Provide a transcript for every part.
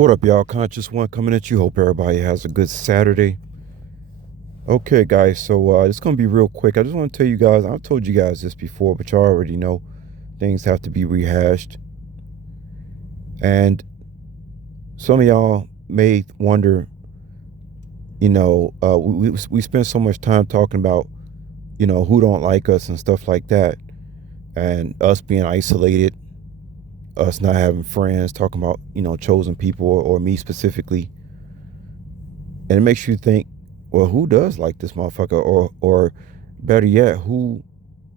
What up, y'all? Conscious One coming at you. Hope everybody has a good Saturday. Okay, guys, so it's gonna be real quick. I just want to tell you guys, I've told you guys this before, but y'all already know things have to be rehashed. And some of y'all may wonder, we spend so much time talking about, who don't like us and stuff like that, and us being isolated, us not having friends, talking about, chosen people or me specifically. And it makes you think, well, who does like this motherfucker? Or better yet, who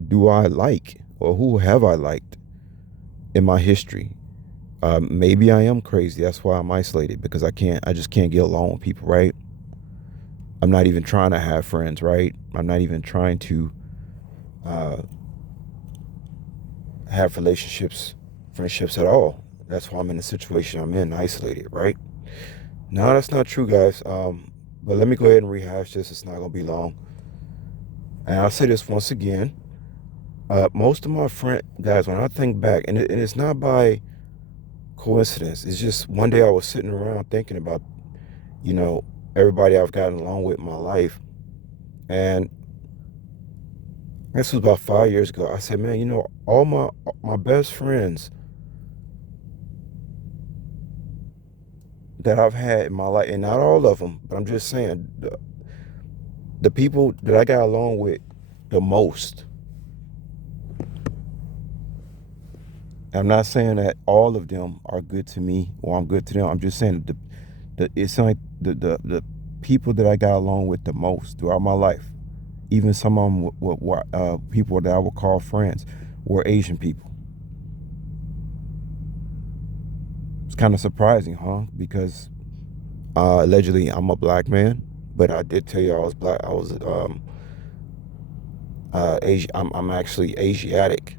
do I like? Or who have I liked in my history? Maybe I am crazy. That's why I'm isolated, because I just can't get along with people, right? I'm not even trying to have friends, right? I'm not even trying to uh, have friendships at all. That's why I'm in the situation I'm in, isolated, right? No, that's not true, guys. But let me go ahead and rehash this. It's not going to be long. And I'll say this once again. Most of my friend guys, when I think back, and it's not by coincidence. It's just one day I was sitting around thinking about, you know, everybody I've gotten along with in my life. And this was about 5 years ago. I said, man, all my best friends that I've had in my life, and not all of them, but I'm just saying, the people that I got along with the most. I'm not saying that all of them are good to me or I'm good to them. I'm just saying it's like the people that I got along with the most throughout my life, even some of them were people that I would call friends, were Asian people. It's kind of surprising, huh? Because allegedly I'm a black man, but I did tell you I was black. I was I'm actually Asiatic.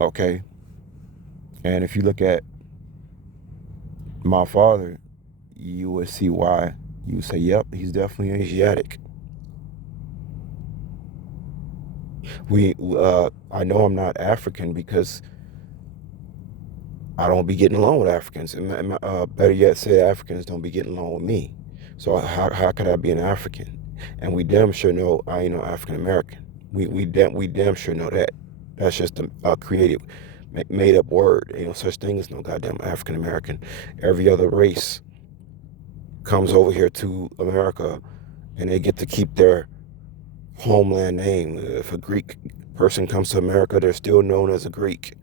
Okay, and if you look at my father, you would see why. You would say, "Yep, he's definitely Asiatic." I know I'm not African because I don't be getting along with Africans, and better yet, say Africans don't be getting along with me. So how could I be an African? And we damn sure know I ain't no African American. We damn sure know that. That's just a creative, made up word. Ain't no such thing as no goddamn African American. Every other race comes over here to America, and they get to keep their homeland name. If a Greek person comes to America, they're still known as a Greek.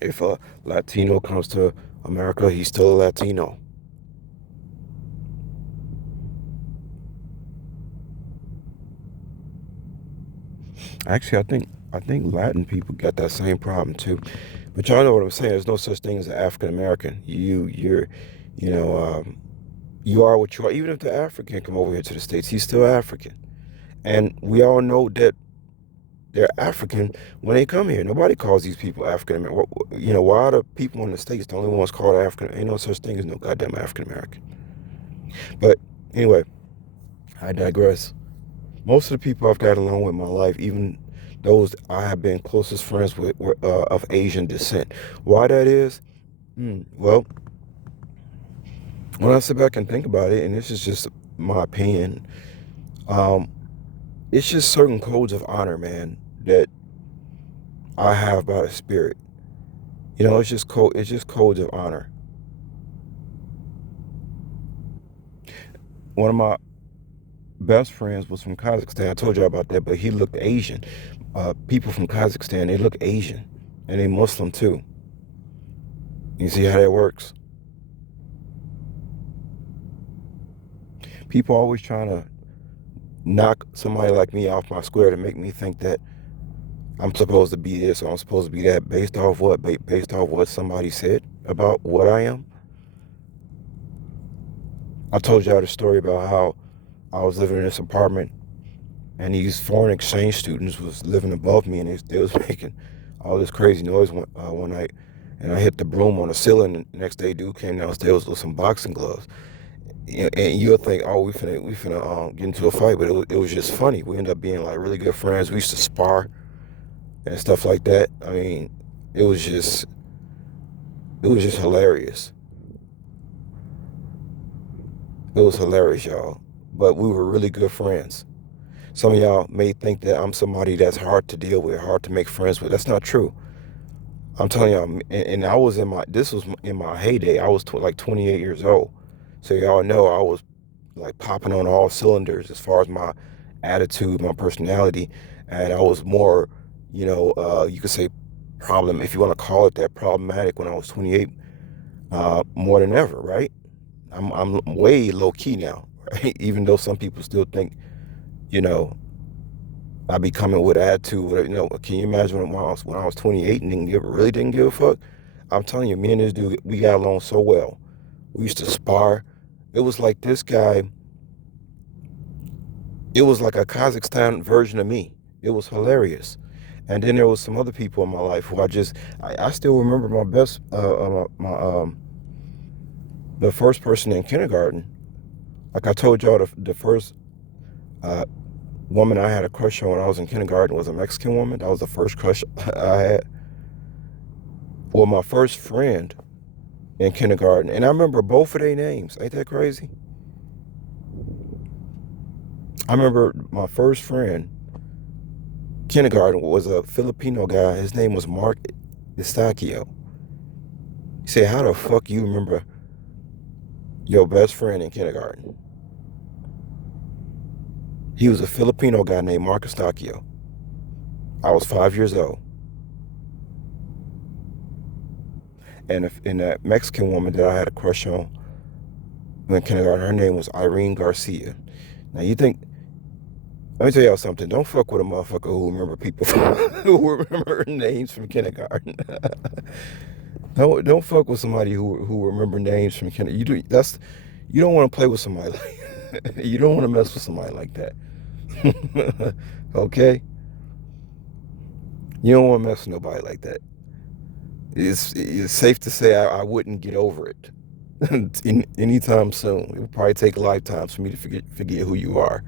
If a Latino comes to America, he's still a Latino. Actually, I think Latin people got that same problem too. But y'all know what I'm saying. There's no such thing as an African American. You know, you are what you are. Even if the African come over here to the States, he's still African. And we all know that they're African when they come here. Nobody calls these people African American. Why are the people in the States the only ones called African? Ain't no such thing as no goddamn African American. But anyway, I digress. Most of the people I've gotten along with in my life, even those I have been closest friends with, were of Asian descent. Why that is? Well, when I sit back and think about it, and this is just my opinion, um, it's just certain codes of honor, man, that I have by the spirit. It's just code. It's just codes of honor. One of my best friends was from Kazakhstan. I told you about that, but he looked Asian. People from Kazakhstan, they look Asian, and they Muslim too. You see how that works? People always trying to knock somebody like me off my square to make me think that I'm supposed to be this or I'm supposed to be that based off what? Based off what somebody said about what I am. I told y'all the story about how I was living in this apartment and these foreign exchange students was living above me, and they was making all this crazy noise one night. And I hit the broom on the ceiling, and the next day dude came downstairs with some boxing gloves. And you'll think, oh, we finna get into a fight, but it was just funny. We ended up being like really good friends. We used to spar. and stuff like that. I mean, it was just it was just hilarious. It was hilarious, y'all. But we were really good friends. Some of y'all may think that I'm somebody that's hard to deal with, hard to make friends with. That's not true. I'm telling y'all, and I was in my, this was in my heyday. I was like 28 years old. So y'all know I was like popping on all cylinders as far as my attitude, my personality. And I was more, you could say if you want to call it that, problematic when I was 28, more than ever, right? I'm way low key now, right? Even though some people still think, you know, I be coming with attitude. Can you imagine when I was 28 and really didn't give a fuck? I'm telling you, me and this dude, we got along so well. We used to spar. It was like this guy. It was like a Kazakhstan version of me. It was hilarious. And then there was some other people in my life who I still remember my best, the first person in kindergarten. Like I told y'all, the first uh, woman I had a crush on when I was in kindergarten was a Mexican woman. That was the first crush I had. Well, my first friend in kindergarten, and I remember both of their names. Ain't that crazy? I remember my first friend, kindergarten, was a Filipino guy. His name was Mark Estachio. You say, how the fuck you remember your best friend in kindergarten? He was a Filipino guy named Mark Estachio. I was 5 years old. And that Mexican woman that I had a crush on in kindergarten, her name was Irene Garcia. Now you think, let me tell y'all something. Don't fuck with a motherfucker who remember people who remember names from kindergarten. Don't fuck with somebody who remember names from kindergarten. You don't want to play with somebody like you don't want to mess with somebody like that. Okay? You don't want to mess with nobody like that. It's safe to say I wouldn't get over it anytime soon. It would probably take lifetimes for me to forget who you are.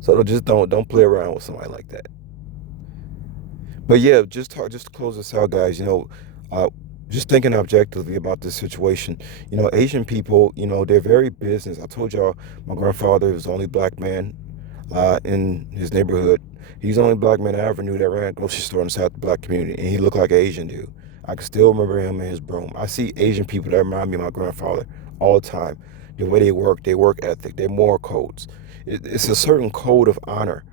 So just don't play around with somebody like that. But yeah, just to close this out, guys. Uh, just thinking objectively about this situation. Asian people, they're very business. I told y'all my grandfather was the only black man in his neighborhood. He's the only black man I ever knew that ran a grocery store in the South Black community, and he looked like an Asian dude. I can still remember him and his broom. I see Asian people that remind me of my grandfather all the time. The way they work, their work ethic, their moral codes. It's a certain code of honor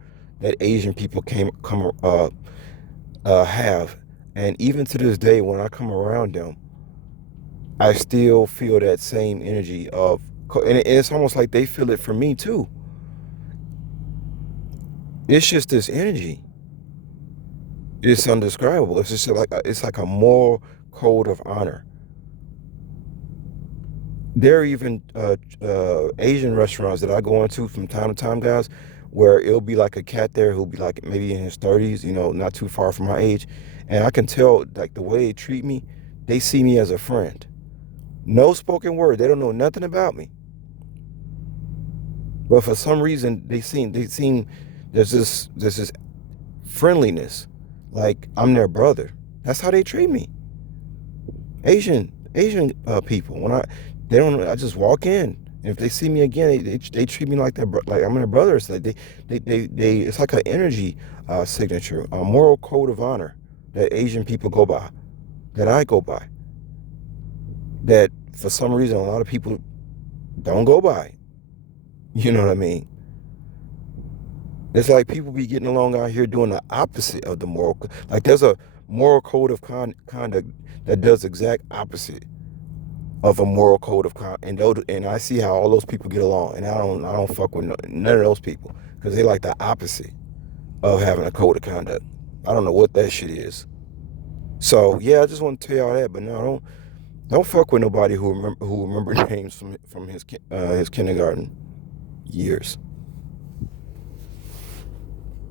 that Asian people have, and even to this day, when I come around them, I still feel that same energy and it's almost like they feel it for me too. It's just this energy. It's undescribable. It's just it's like a moral code of honor. There are even Asian restaurants that I go into from time to time, guys, where it'll be like a cat there who'll be like maybe in his 30s, not too far from my age. And I can tell, like, the way they treat me, they see me as a friend. No spoken word. They don't know nothing about me. But for some reason, they seem there's this friendliness, like I'm their brother. That's how they treat me. Asian people. They don't, I just walk in. And if they see me again, they treat me like like I'm their brother. It's like it's like an energy signature, a moral code of honor that Asian people go by, that I go by, that for some reason a lot of people don't go by. You know what I mean? It's like people be getting along out here doing the opposite of the moral. Like there's a moral code of conduct that does exact opposite of a moral code of conduct, and I see how all those people get along, and I don't fuck with none of those people because they like the opposite of having a code of conduct. I don't know what that shit is. So yeah, I just want to tell y'all that. But no, don't fuck with nobody who remember names from his kindergarten years.